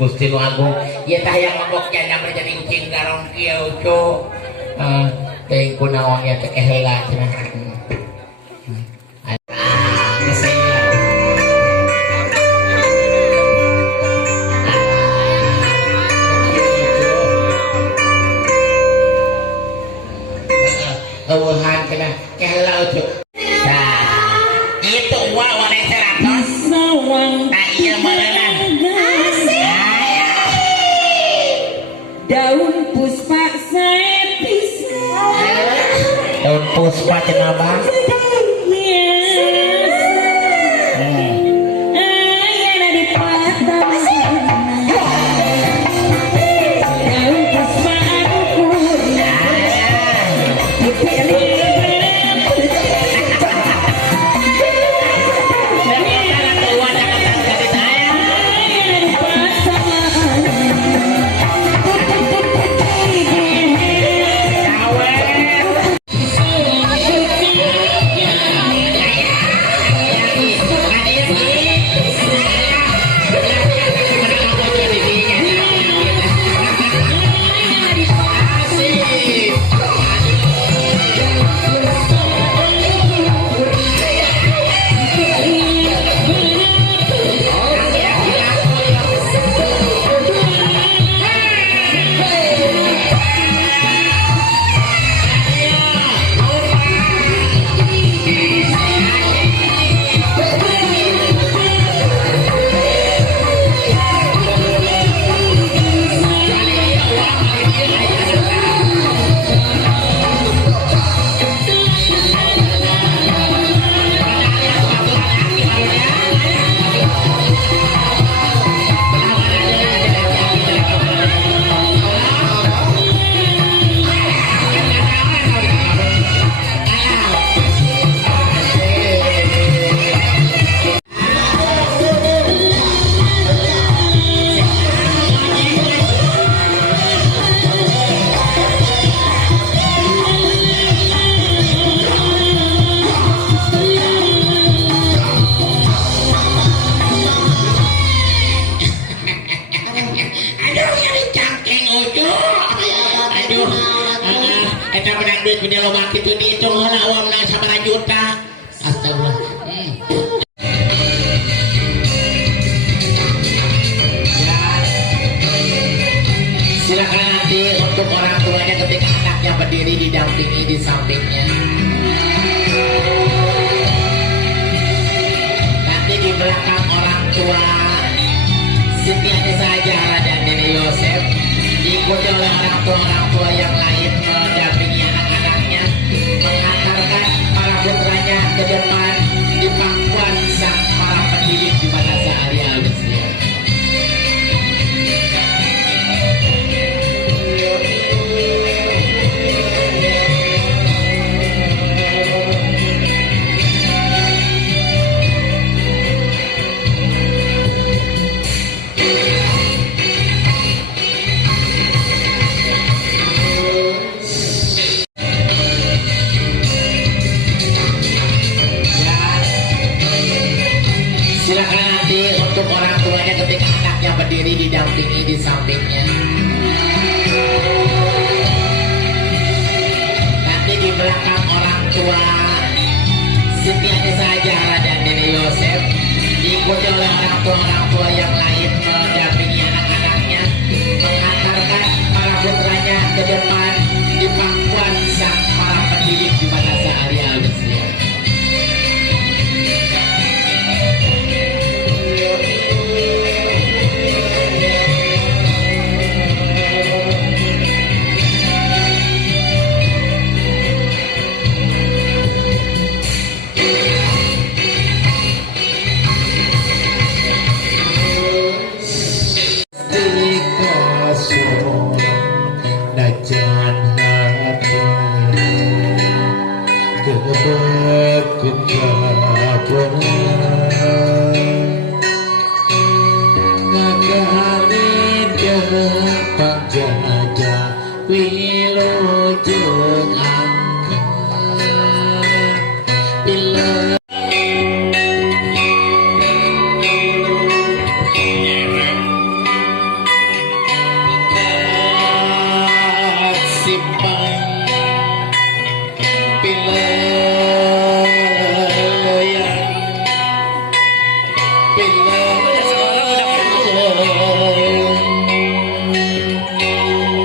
Gusti Nu Agung ieu tah yang ngobok jana jadi kucing garong kieu cuk teh kunaon ya teh heula cenah eueuhan cenah heula cuk itu waleh 100 tak ieu meureunana daun puspa saya pisah daun puspa cenah bang eta menang duit punya loba kitu dihitung heula uang menang sabaraha juta astagfirullah silakan nanti untuk orang tuanya ketika anaknya berdiri didampingi di sampingnya nanti di belakang orang tua Siti Anissa Zahra dan Dede Yosef diikuti oleh orang tua yang lain mendampingi anak-anaknya mengantarkan para putranya ke depan di pangkuan sang para pendidik di mana sehari Al-Desir. Silakan nanti untuk orang tuanya ketika anaknya berdiri didampingi di sampingnya nanti di belakang orang tua Siti Anissa Zahra dan Dede Yosef diikuti oleh orang tua yang lain mendampingi anak-anaknya mengantarkan para putranya ke depan di pangkuan sang para pendidik di mana sehari Al-Desir. si peng